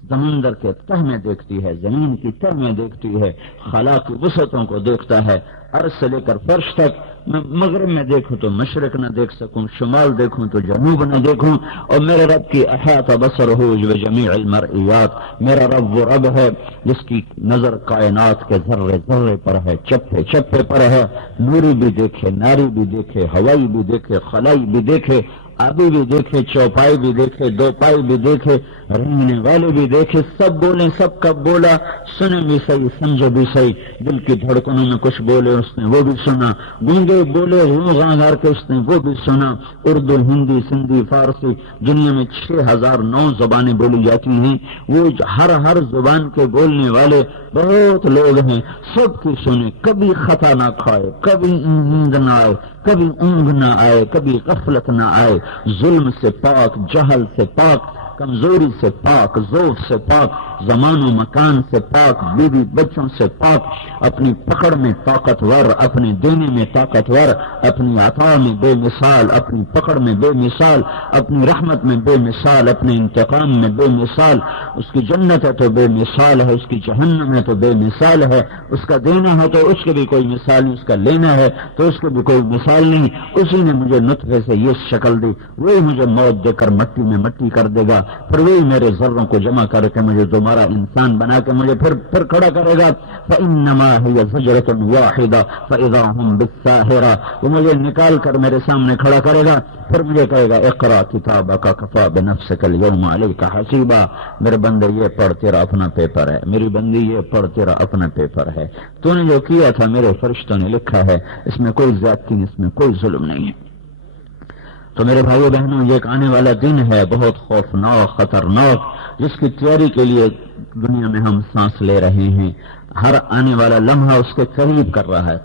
سمندر کے تہ میں دیکھتی ہے، زمین کی تہ میں دیکھتی ہے، خلا کی وسعتوں کو دیکھتا ہے. عرش سے لے کر فرش تک. میں مغرب میں دیکھوں تو مشرق نہ دیکھ سکوں، شمال دیکھوں تو جنوب نہ دیکھوں. اور میرے رب کی احاطہ بصرہ بجمیع المرئیات. میرا رب وہ رب ہے جس کی نظر کائنات کے ذرے ذرے پر ہے، چپے چپے پر ہے. نوری بھی دیکھے، ناری بھی دیکھے، ہوائی بھی دیکھے، خلائی بھی دیکھے، آبی بھی دیکھے، چوپائی بھی دیکھے، دو پائی بھی دیکھے، رینگنے والے بھی دیکھے. سب بولیں، سب کب بولا، سنے بھی صحیح، سمجھے بھی صحیح. دل کی دھڑکنوں میں کچھ بولے اس نے وہ بھی سنا، گونگے بولے غاں کے اس نے وہ بھی سنا. اردو، ہندی، سندھی، فارسی، دنیا میں 6009 زبانیں بولی جاتی ہیں. وہ ہر زبان کے بولنے والے بہت لوگ ہیں، سب کی سنے. کبھی خطا نہ کھائے، کبھی نیند نہ آئے، کبھی اونگ نہ آئے، کبھی غفلت نہ آئے. ظلم سے پاک، جہل سے پاک، کمزوری سے پاک، ذوق سے پاک، زمان و مکان سے پاک، بیوی بچوں سے پاک. اپنی پکڑ میں طاقتور، اپنے دینے میں طاقتور، اپنی عطا میں بے مثال، اپنی پکڑ میں بے مثال، اپنی رحمت میں بے مثال، اپنے انتقام میں بے مثال. اس کی جنت ہے تو بے مثال ہے، اس کی جہنم ہے تو بے مثال ہے. اس کا دینا ہے تو اس کی بھی کوئی مثال نہیں، اس کا لینا ہے تو اس کی بھی کوئی مثال نہیں. اسی نے مجھے نطفے سے یہ شکل دی، وہی مجھے موت دے کر مٹی میں مٹی کر دے گا. پھر وہی میرے ذروں کو جمع کر کے مجھے دوبارہ انسان بنا کے مجھے پھر کھڑا کرے گا. فإنما هي زجرة واحدة فإذا هم بالساهرة. وہ مجھے نکال کر میرے سامنے کھڑا کرے گا، پھر مجھے کہے گا اقرأ کتابک کفی بنفسک اليوم علیک حسیبا. میرے بندے یہ پڑھ تیرا اپنا پیپر ہے، میری بندی یہ پڑھ تیرا اپنا پیپر ہے. تو نے جو کیا تھا میرے فرشتوں نے لکھا ہے، اس میں کوئی زیادتی، اس میں کوئی ظلم نہیں ہے. تو میرے بھائیو بہنوں، یہ ایک آنے والا دن ہے بہت خوفناک، خطرناک، جس کی تیاری کے لیے دنیا میں ہم سانس لے رہے ہیں. ہر آنے والا لمحہ اس کے قریب کر رہا ہے،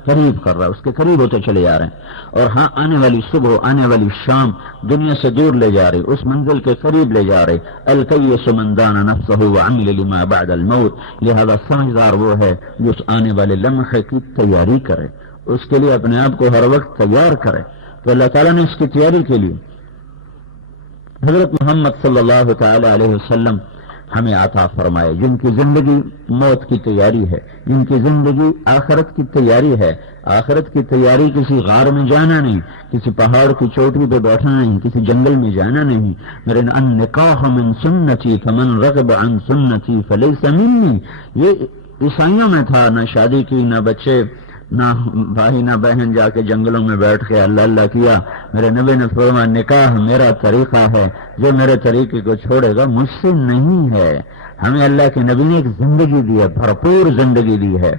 اس کے قریب ہوتے چلے جا رہے ہیں. اور ہاں، آنے والی صبح، آنے والی شام دنیا سے دور لے جا رہی، اس منزل کے قریب لے جا رہی. الکیس من دان نفسہ وعمل لما بعد الموت. لہذا سمجھدار وہ ہے جو اس آنے والے لمحے کی تیاری کرے، اس کے لیے اپنے آپ کو ہر وقت تیار کرے. تو اللہ تعالیٰ نے اس کی تیاری کے لیے حضرت محمد صلی اللہ تعالی علیہ وسلم ہمیں عطا فرمائے، جن کی زندگی موت کی تیاری ہے، جن کی زندگی آخرت کی تیاری ہے. آخرت کی تیاری کسی غار میں جانا نہیں، کسی پہاڑ کی چوٹی پہ بیٹھنا نہیں، کسی جنگل میں جانا نہیں. میرے النکاح من سنتی فمن رغب عن سنتی فلیس منی. یہ عیسائیوں میں تھا، نہ شادی کی، نہ بچے، نہ بھائی نہ بہن جا کے جنگلوں میں بیٹھ کے اللہ اللہ کیا. میرے نبی نے فرمایا نکاح میرا طریقہ ہے، جو میرے طریقے کو چھوڑے گا مجھ سے نہیں ہے. ہمیں اللہ کے نبی نے ایک زندگی دی ہے، بھرپور زندگی دی ہے،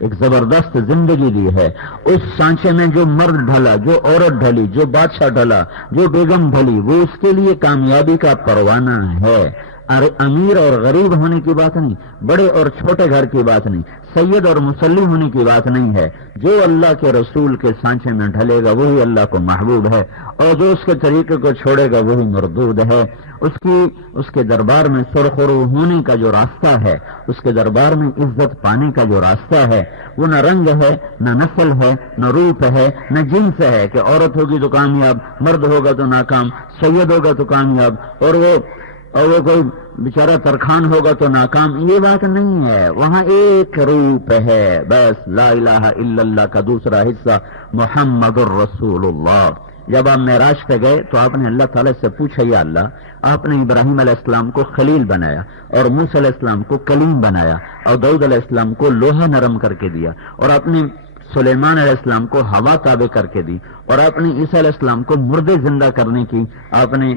ایک زبردست زندگی دی ہے. اس سانچے میں جو مرد ڈھلا، جو عورت ڈھلی، جو بادشاہ ڈھلا، جو بیگم ڈھلی، وہ اس کے لیے کامیابی کا پروانہ ہے. امیر اور غریب ہونے کی بات نہیں، بڑے اور چھوٹے گھر کی بات نہیں، سید اور مسلح ہونے کی بات نہیں ہے. جو اللہ کے رسول کے سانچے میں ڈھلے گا وہی اللہ کو محبوب ہے، اور جو اس کے طریقے کو چھوڑے گا وہی مردود ہے. اس کے دربار میں سرخرو ہونے کا جو راستہ ہے، اس کے دربار میں عزت پانے کا جو راستہ ہے، وہ نہ رنگ ہے، نہ نسل ہے، نہ روپ ہے، نہ جنس ہے کہ عورت ہوگی تو کامیاب، مرد ہوگا تو ناکام، سید ہوگا تو کامیاب، اور وہ کوئی بیچارہ ترخان ہوگا تو ناکام. یہ بات نہیں ہے. وہاں ایک روپ ہے بس، لا الہ الا اللہ کا دوسرا حصہ محمد الرسول اللہ. جب آپ معراج پہ گئے تو آپ نے اللہ تعالیٰ سے پوچھا یا اللہ، آپ نے ابراہیم علیہ السلام کو خلیل بنایا، اور موسیٰ علیہ السلام کو کلیم بنایا، اور داؤد علیہ السلام کو لوہا نرم کر کے دیا، اور آپ نے سلیمان علیہ السلام کو ہوا تابع کر کے دی، اور آپ نے عیسیٰ علیہ السلام کو مردے زندہ کرنے کی آپ نے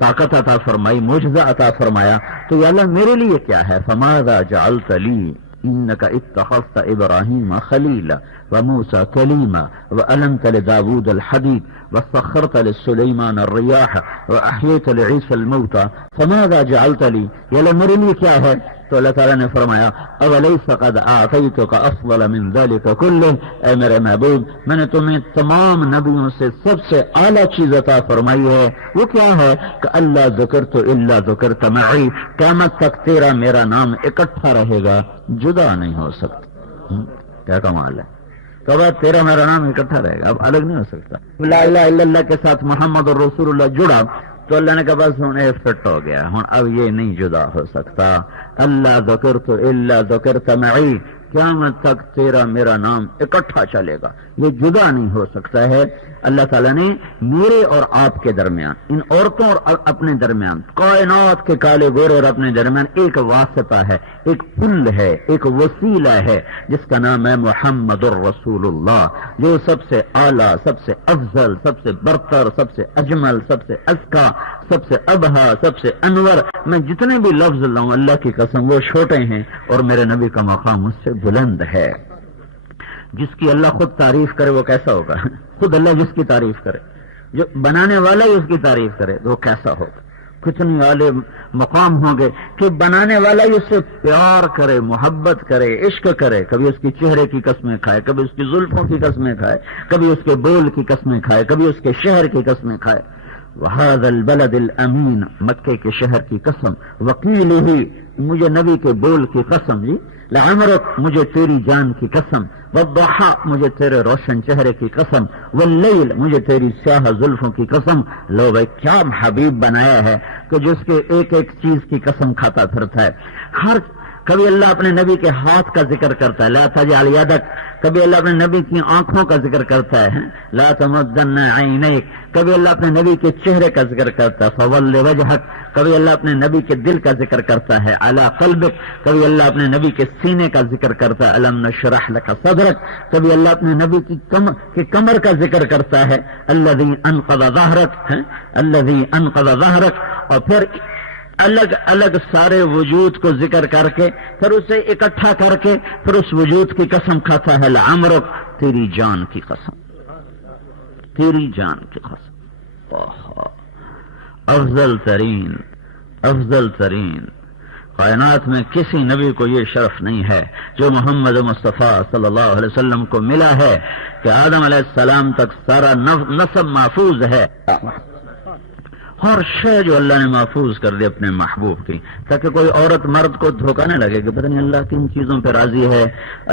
طاقت عطا فرمائی، معجزہ عطا فرمایا. تو یا اللہ میرے لیے کیا ہے؟ فماذا جعلت لی انک اتخذت ابراہیم خلیلا وموسى کلیما وألنت لداود الحدید وسخرت لسلیمان الریاح واحییت لعیسی الموتى فماذا جعلت لی. یا اللہ میرے لیے کیا ہے؟ تو اللہ تعالیٰ نے فرمایا اولیس قد اعطیتک افضل من ذلک کلہ. اے میرے محبوب، میں نے تمہیں تمام نبیوں سے سب سے اعلیٰ چیز عطا فرمائی ہے. وہ کیا ہے؟ کہ اللہ ذکرت الا ذکرت معی. قیامت تک تیرا میرا نام اکٹھا رہے گا، جدا نہیں ہو سکتا. کیا کمال ہے! تو اب تیرا میرا نام اکٹھا رہے گا، اب الگ نہیں ہو سکتا. لا الہ الا اللہ کے ساتھ محمد الرسول اللہ جڑا تو اللہ نے کہا بس ہوں فٹ ہو گیا، ہوں اب یہ نہیں جدا ہو سکتا. اللہ ذکرت الا ذکرت معی، قیامت تک تیرا میرا نام اکٹھا چلے گا، یہ جدا نہیں ہو سکتا ہے. اللہ تعالیٰ نے میرے اور آپ کے درمیان، ان عورتوں اور اپنے درمیان، کائنات کے کالے گورے اور اپنے درمیان ایک واسطہ ہے، ایک پل ہے، ایک وسیلہ ہے، جس کا نام ہے محمد الرسول اللہ، جو سب سے اعلیٰ، سب سے افضل، سب سے برتر، سب سے اجمل، سب سے ازکا، سب سے ابہا، سب سے انور. میں جتنے بھی لفظ لاؤں اللہ کی قسم وہ چھوٹے ہیں، اور میرے نبی کا مقام اس سے بلند ہے. جس کی اللہ خود تعریف کرے وہ کیسا ہوگا؟ خود اللہ جس کی تعریف کرے، جو بنانے والا ہی اس کی تعریف کرے تو وہ کیسا ہوگا؟ کتنی اعلی مقام ہوں گے کہ بنانے والا ہی اس سے پیار کرے، محبت کرے، عشق کرے. کبھی اس کی چہرے کی قسمیں کھائے، کبھی اس کی زلفوں کی قسمیں کھائے، کبھی اس کے بول کی قسمیں کھائے، کبھی اس کے شہر کی قسمیں کھائے. وَهَذَا الْبَلَدِ الْأَمِينَ، مکے کے شہر کی قسم، وَقِيلِهِ، مجھے نبی کے بول کی قسم، جی لعمرک، مجھے تیری جان کی قسم، والضحى، مجھے تیرے روشن چہرے کی قسم، واللیل، مجھے تیری سیاہ زلفوں کی قسم. لو بھائی کیا حبیب بنایا ہے کہ جس کے ایک ایک چیز کی قسم کھاتا پھرتا ہے. کبھی اللہ اپنے نبی کے ہاتھ کا ذکر کرتا ہے، لا تجعل یدک. کبھی اللہ اپنے نبی کی آنکھوں کا ذکر کرتا ہے، لا تمدن عینیک. کبھی اللہ اپنے نبی کے چہرے کا ذکر کرتا ہے، فول وجہک. کبھی اللہ اپنے نبی کے دل کا ذکر کرتا ہے علی قلبک، کبھی اللہ اپنے نبی کے سینے کا ذکر کرتا ہے الم نشرح لک صدرک، کبھی اللہ اپنے نبی کی کمر کا ذکر کرتا ہے الذی انقض ظہرک، الذی انقض ظہرک، اور پھر الگ الگ سارے وجود کو ذکر کر کے پھر اسے اکٹھا کر کے پھر اس وجود کی قسم کھاتا ہے لعمرک، تیری جان کی قسم، تیری جان کی قسم۔ افضل ترین کائنات میں کسی نبی کو یہ شرف نہیں ہے جو محمد مصطفیٰ صلی اللہ علیہ وسلم کو ملا ہے کہ آدم علیہ السلام تک سارا نسب محفوظ ہے، ہر شے جو اللہ نے محفوظ کر دی اپنے محبوب کی، تاکہ کوئی عورت مرد کو دھوکہ نہ لگے کہ پتہ نہیں اللہ کن چیزوں پہ راضی ہے،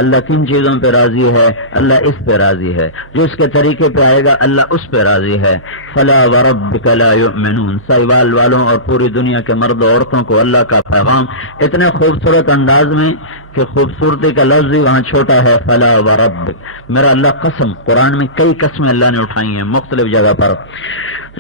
اللہ کن چیزوں پہ راضی ہے، اللہ اس پہ راضی ہے، جو اس کے طریقے پہ آئے گا اللہ اس پہ راضی ہے۔ فلا وربک لا یؤمنون، سائیوال والوں اور پوری دنیا کے مرد و عورتوں کو اللہ کا پیغام اتنے خوبصورت انداز میں کہ خوبصورتی کا لفظ ہی وہاں چھوٹا ہے، فلا وربک، میرا اللہ قسم، قرآن میں کئی قسمیں اللہ نے اٹھائی ہیں مختلف جگہ پر،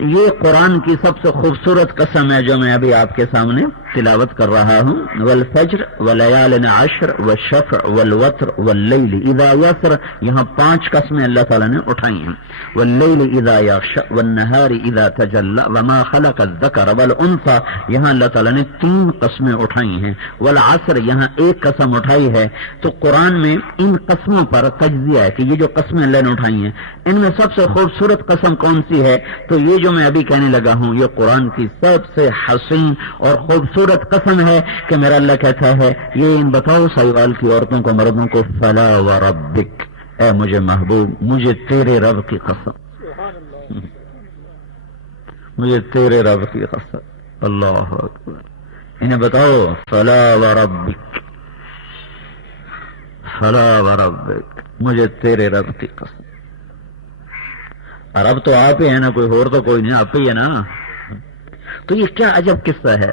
یہ قرآن کی سب سے خوبصورت قسم ہے جو میں ابھی آپ کے سامنے تلاوت کر رہا ہوں، والفجر ولیال عشر والشفع والوتر واللیل اذا یسر، یہاں 5 قسمیں اللہ تعالیٰ نے اٹھائی ہیں، واللیل اذا یغشی والنہار اذا تجلی وما خلق الذکر والانثی، یہاں اللہ تعالیٰ نے 3 قسمیں اٹھائی ہیں، والعصر یہاں 1 قسم اٹھائی ہے۔ تو قرآن میں ان قسموں پر تجزیہ ہے کہ یہ جو قسمیں اللہ نے اٹھائی ہیں ان میں سب سے خوبصورت قسم کون سی ہے، تو یہ جو میں ابھی کہنے لگا ہوں یہ قرآن کی سب سے حسین اور خوبصورت قسم ہے کہ میرا اللہ کہتا ہے یہ ان بتاؤ سائیوال کی عورتوں کو مردوں کو، فلا وربک، اے مجھے محبوب مجھے تیرے رب کی قسم، مجھے تیرے رب کی قسم، اللہ اکبر، انہیں بتاؤ فلا وربک، فلا وربک، مجھے تیرے رب کی قسم۔ رب تو آپ ہی ہے نا، کوئی اور تو کوئی نہیں، آپ ہی ہے نا۔ تو یہ کیا عجب قصہ ہے،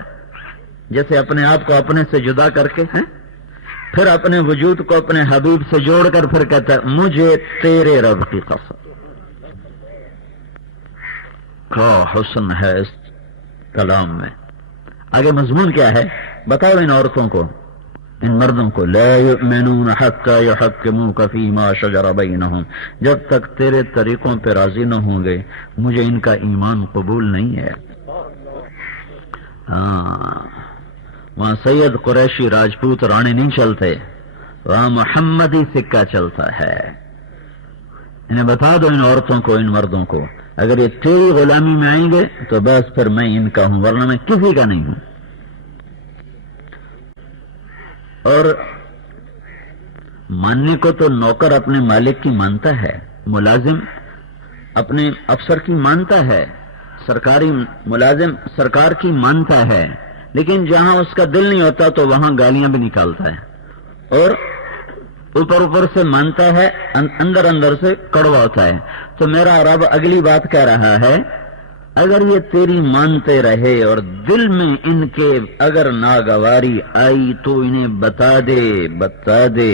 جیسے اپنے آپ کو اپنے سے جدا کر کے پھر اپنے وجود کو اپنے حبیب سے جوڑ کر پھر کہتا ہے مجھے تیرے رب کی قسم۔ کیا حسن ہے اس کلام میں۔ آگے مضمون کیا ہے بتاؤ ان عورتوں کو، ان مردوں کو، لا یؤمنون حتی یحکموک فیما شجر بینہم، جب تک تیرے طریقوں پہ راضی نہ ہوں گے مجھے ان کا ایمان قبول نہیں ہے۔ وہاں سید قریشی راجپوت رانے نہیں چلتے، وہاں محمدی سکہ چلتا ہے۔ انہیں بتا دو ان عورتوں کو، ان مردوں کو، اگر یہ تیری غلامی میں آئیں گے تو بس پھر میں ان کا ہوں، ورنہ میں کسی کا نہیں ہوں۔ اور ماننے کو تو نوکر اپنے مالک کی مانتا ہے، ملازم اپنے افسر کی مانتا ہے، سرکاری ملازم سرکار کی مانتا ہے، لیکن جہاں اس کا دل نہیں ہوتا تو وہاں گالیاں بھی نکالتا ہے، اور اوپر سے مانتا ہے، اندر اندر سے کڑوا ہوتا ہے۔ تو میرا رب اگلی بات کہہ رہا ہے اگر یہ تیری مانتے رہے اور دل میں ان کے اگر ناگواری آئی تو انہیں بتا دے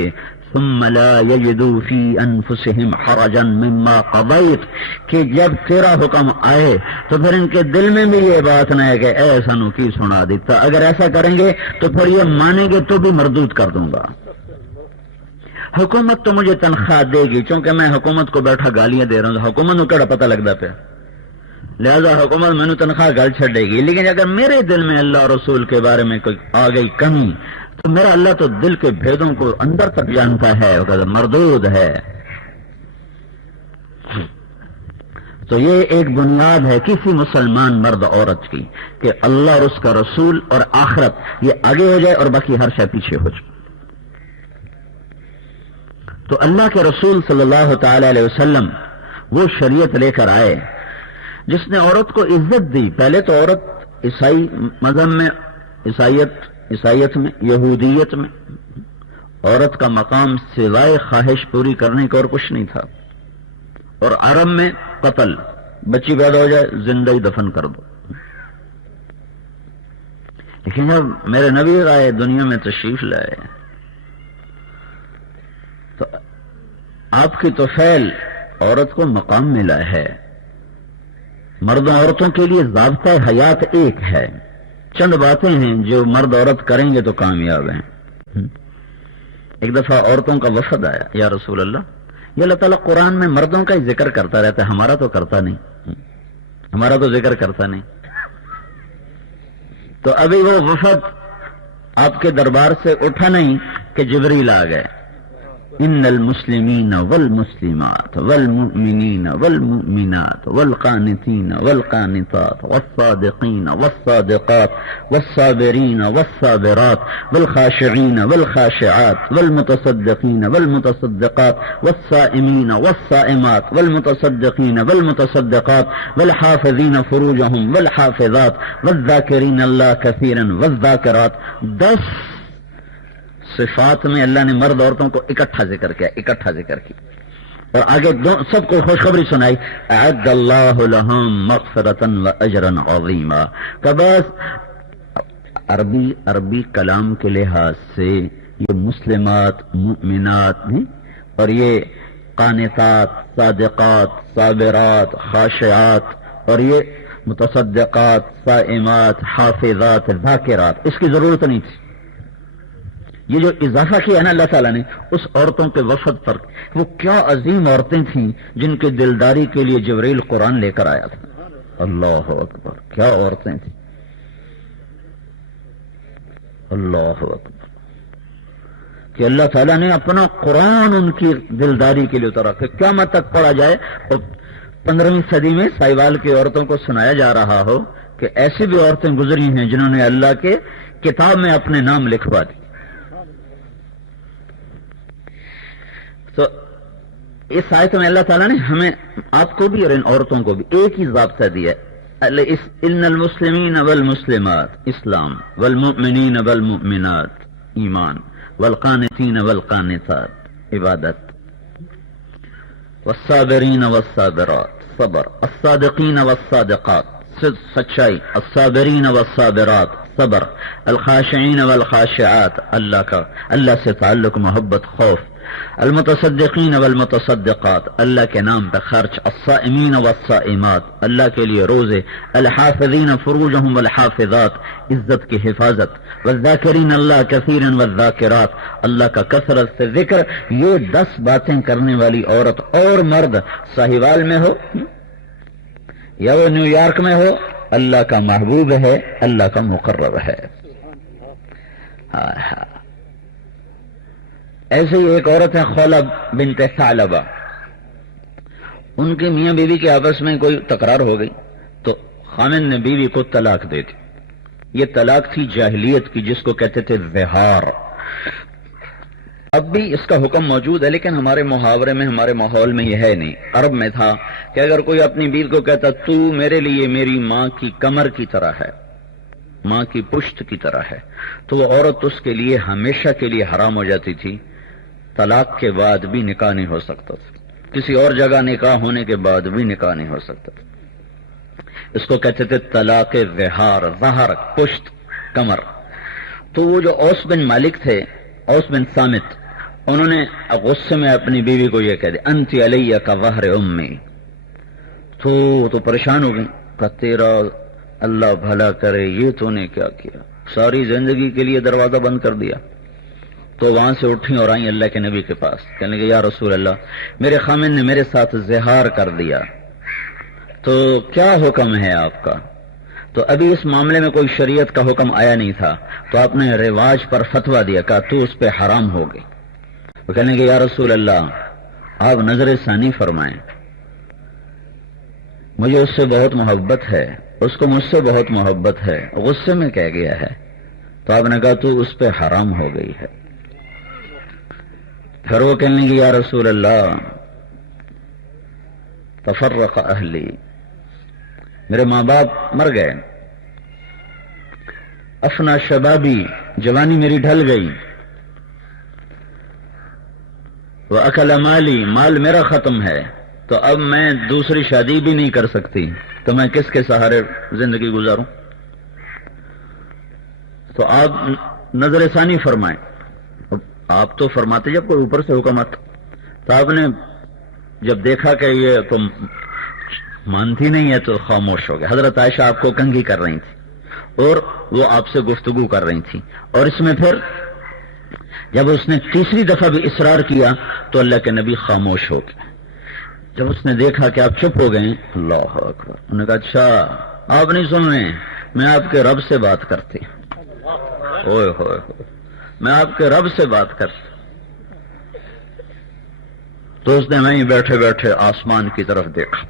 ثم لا یجدوا فی انفسہم حرجا مما قضیت، کہ جب تیرا حکم آئے تو پھر ان کے دل میں بھی یہ بات نہ ہے کہ ایسا نو کی سنا دیتا، اگر ایسا کریں گے تو پھر یہ مانیں گے تو بھی مردود کر دوں گا۔ حکومت تو مجھے تنخواہ دے گی چونکہ میں حکومت کو بیٹھا گالیاں دے رہا ہوں، حکومت کو کیڑا پتہ لگتا پہ، لہذا حکومت میں نے تنخواہ گل چھڑے گی، لیکن اگر میرے دل میں اللہ اور رسول کے بارے میں کوئی آ گئی کمی تو میرا اللہ تو دل کے بھیدوں کو اندر تک جانتا ہے، وہ مردود ہے۔ تو یہ ایک بنیاد ہے کسی مسلمان مرد عورت کی کہ اللہ اور اس کا رسول اور آخرت یہ آگے ہو جائے اور باقی ہر شے پیچھے ہو جائے۔ تو اللہ کے رسول صلی اللہ تعالی علیہ وسلم وہ شریعت لے کر آئے جس نے عورت کو عزت دی۔ پہلے تو عورت عیسائی مذہب میں، عیسائیت میں، یہودیت میں عورت کا مقام سوائے خواہش پوری کرنے کا اور کچھ نہیں تھا، اور عرب میں قتل، بچی پیدا ہو جائے زندہ ہی دفن کر دو۔ لیکن جب میرے نبی آئے دنیا میں تشریف لائے تو آپ کی توفیل عورت کو مقام ملا ہے۔ مردوں عورتوں کے لیے ضابطہ حیات ایک ہے، چند باتیں ہیں جو مرد عورت کریں گے تو کامیاب ہیں۔ ایک دفعہ عورتوں کا وفد آیا، یا رسول اللہ، یہ اللہ تعالیٰ قرآن میں مردوں کا ہی ذکر کرتا رہتا ہے، ہمارا تو کرتا نہیں، ہمارا تو ذکر کرتا نہیں۔ تو ابھی وہ وفد آپ کے دربار سے اٹھا نہیں کہ جبریل آ گئے۔ ان المسلمین والمسلمات والمؤمنین والمؤمنات والقانتین والقانتات والصادقین والصادقات والصابرین والصابرات والخاشعین والخاشعات والمتصدقین والمتصدقات والصائمین والصائمات والمتصدقین والمتصدقات والحافظین فروجهم والحافظات والذاکرین اللہ کثیرا والذاکرات۔ 10 صفات میں اللہ نے مرد عورتوں کو اکٹھا ذکر کیا، اور آگے سب کو خوشخبری سنائی، اعد اللہ لہم مغفرۃ واجرا عظیما۔ کہ بس عربی کلام کے لحاظ سے یہ مسلمات، مؤمنات اور یہ قانتات، صادقات، صابرات، خاشعات، اور یہ متصدقات، صائمات، حافظات، ذاکرات، اس کی ضرورت نہیں تھی۔ یہ جو اضافہ کیا نا اللہ تعالیٰ نے اس عورتوں کے وفد پر، وہ کیا عظیم عورتیں تھیں جن کے دلداری کے لیے جبریل قرآن لے کر آیا تھا۔ اللہ اکبر، کیا عورتیں تھیں، اللہ اکبر، کہ اللہ تعالیٰ نے اپنا قرآن ان کی دلداری کے لیے اتارا کہ قیامت تک پڑھا جائے، اور 15ویں صدی میں سائیوال کی عورتوں کو سنایا جا رہا ہو کہ ایسی بھی عورتیں گزری ہیں جنہوں نے اللہ کے کتاب میں اپنے نام لکھوا دی۔ تو اس آیت میں اللہ تعالیٰ نے ہمیں، آپ کو بھی اور ان عورتوں کو بھی ایک ہی ضابطہ دیا ہے، ان المسلمین والمسلمات اسلام، والمؤمنین والمؤمنات ایمان، والقانتین والقانتات عبادت، والصابرین والصابرات صبر، الصادقین والصادقات سچائی، الصابرین والصابرات صبر، الخاشعین والخاشعات اللہ سے تعلق، محبت، خوف، المتصدقین والمتصدقات اللہ کے نام پہ خرچ، الصائمین والصائمات اللہ کے لیے روزے، الحافظین فروجهم والحافظات عزت کی حفاظت، والذاکرین اللہ کثیرا والذاکرات اللہ کا کثرت سے ذکر۔ یہ 10 باتیں کرنے والی عورت اور مرد ساہیوال میں ہو یا وہ نیو یارک میں ہو، اللہ کا محبوب ہے، اللہ کا مقرب ہے۔ ایسے ہی ایک عورت ہے خولہ بنت ثعلبہ، ان کے میاں بیوی کے آپس میں کوئی تکرار ہو گئی تو خامن نے بیوی کو طلاق دے دی۔ یہ طلاق تھی جاہلیت کی، جس کو کہتے تھے زہار۔ اب بھی اس کا حکم موجود ہے، لیکن ہمارے محاورے میں، ہمارے ماحول میں یہ ہے نہیں۔ عرب میں تھا کہ اگر کوئی اپنی بیوی کو کہتا تو میرے لیے میری ماں کی کمر کی طرح ہے، ماں کی پشت کی طرح ہے، تو وہ عورت اس کے لیے ہمیشہ کے لیے حرام ہو جاتی تھی۔ طلاق کے بعد بھی نکاح نہیں ہو سکتا تھا، کسی اور جگہ نکاح ہونے کے بعد بھی نکاح نہیں ہو سکتا تھا۔ اس کو کہتے تھے طلاق زہار، ظہر پشت کمر۔ تو وہ جو اوس بن مالک تھے، اوس بن صامت، انہوں نے غصے میں اپنی بیوی کو یہ کہہ دیا انت علیہ کا ظہر امی۔ تو پریشان ہو گئی کہ تیرا اللہ بھلا کرے، یہ تو نے کیا کیا، ساری زندگی کے لیے دروازہ بند کر دیا۔ تو وہاں سے اٹھی اور آئیں اللہ کے نبی کے پاس، کہنے لگے یا رسول اللہ، میرے خامن نے میرے ساتھ زہار کر دیا، تو کیا حکم ہے آپ کا؟ تو ابھی اس معاملے میں کوئی شریعت کا حکم آیا نہیں تھا، تو آپ نے رواج پر فتویٰ دیا، کہا تو اس پہ حرام ہو گئی۔ وہ کہنے لگے یا رسول اللہ، آپ نظر ثانی فرمائیں، مجھے اس سے بہت محبت ہے، اس کو مجھ سے بہت محبت ہے، غصے میں کہہ گیا ہے۔ تو آپ نے کہا تو اس پہ حرام ہو گئی ہے۔ پھر وہ کہنے لگی یا رسول اللہ تفرق اہلی، میرے ماں باپ مر گئے، افنا شبابی، جوانی میری ڈھل گئی، وَأَكَلَ مَالِي، مال میرا ختم ہے، تو اب میں دوسری شادی بھی نہیں کر سکتی، تو میں کس کے سہارے زندگی گزاروں؟ تو آپ نظر ثانی فرمائیں۔ آپ تو فرماتے جب کوئی اوپر سے حکم آتا، تو آپ نے جب دیکھا کہ یہ تم مانتی نہیں ہے تو خاموش ہو گئے۔ حضرت عائشہ آپ کو کنگھی کر رہی تھی، اور وہ آپ سے گفتگو کر رہی تھی. اور اس میں پھر جب اس نے تیسری دفعہ بھی اصرار کیا تو اللہ کے نبی خاموش ہو گئے. جب اس نے دیکھا کہ آپ چپ ہو گئے, اللہ اکبر, انہوں نے کہا اچھا آپ نہیں سن رہے, میں آپ کے رب سے بات کرتی, اوئے ہوئے میں آپ کے رب سے بات کرتی. تو اس نے وہیں بیٹھے بیٹھے آسمان کی طرف دیکھا,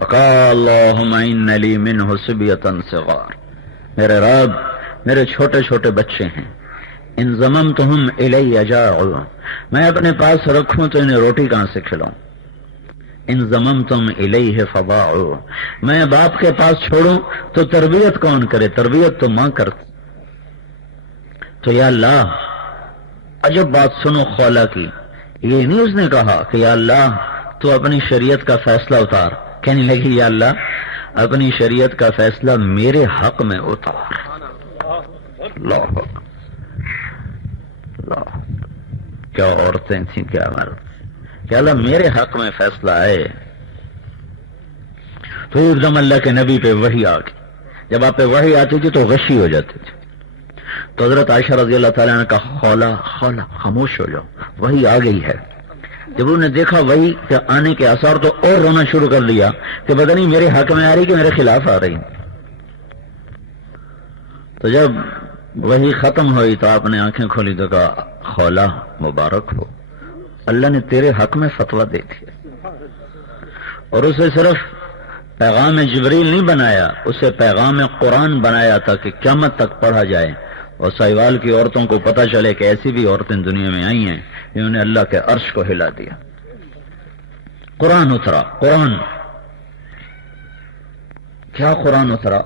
وقال اللہم ان لی منہ صبیۃ صغار, میرے رب میرے چھوٹے چھوٹے بچے ہیں, ان ضممتہم الی جاعوا, میں اپنے پاس رکھوں تو انہیں روٹی کہاں سے کھلاؤں, ان ضممتم الیہ فضاعوا, میں باپ کے پاس چھوڑوں تو تربیت کون کرے, تربیت تو ماں کرتی. تو یا اللہ عجب بات سنو خولا کی, یہ نہیں اس نے کہا کہ یا اللہ تو اپنی شریعت کا فیصلہ اتار, کہنے لگی یا اللہ اپنی شریعت کا فیصلہ میرے حق میں اتار. اللہ اللہ, کیا عورتیں تھیں کیا مرد, کہ اللہ میرے حق میں فیصلہ ہے. تو ایک دم اللہ کے نبی پہ وحی آ گئی. جب آپ پہ وحی آتی تھی تو غشی ہو جاتی تھی. تو حضرت عائشہ رضی اللہ تعالیٰ نے کہا خولا خولا خاموش ہو جاؤ, وحی آ گئی ہے. جب انہوں نے دیکھا وحی کے آنے کے آثار تو اور رونا شروع کر دیا کہ پتہ نہیں میرے حق میں آ رہی کہ میرے خلاف آ رہی. تو جب وحی ختم ہوئی تو آپ نے آنکھیں کھولی تو کہا خولا مبارک ہو, اللہ نے تیرے حق میں فتویٰ دے دیا. اور اسے صرف پیغام جبریل نہیں بنایا, اسے پیغام قرآن بنایا تھا کہ قیامت تک پڑھا جائے اور سائیوال کی عورتوں کو پتہ چلے کہ ایسی بھی عورتیں دنیا میں آئی ہیں جنہوں نے اللہ کے عرش کو ہلا دیا. قرآن اترا, قرآن کیا قرآن اترا.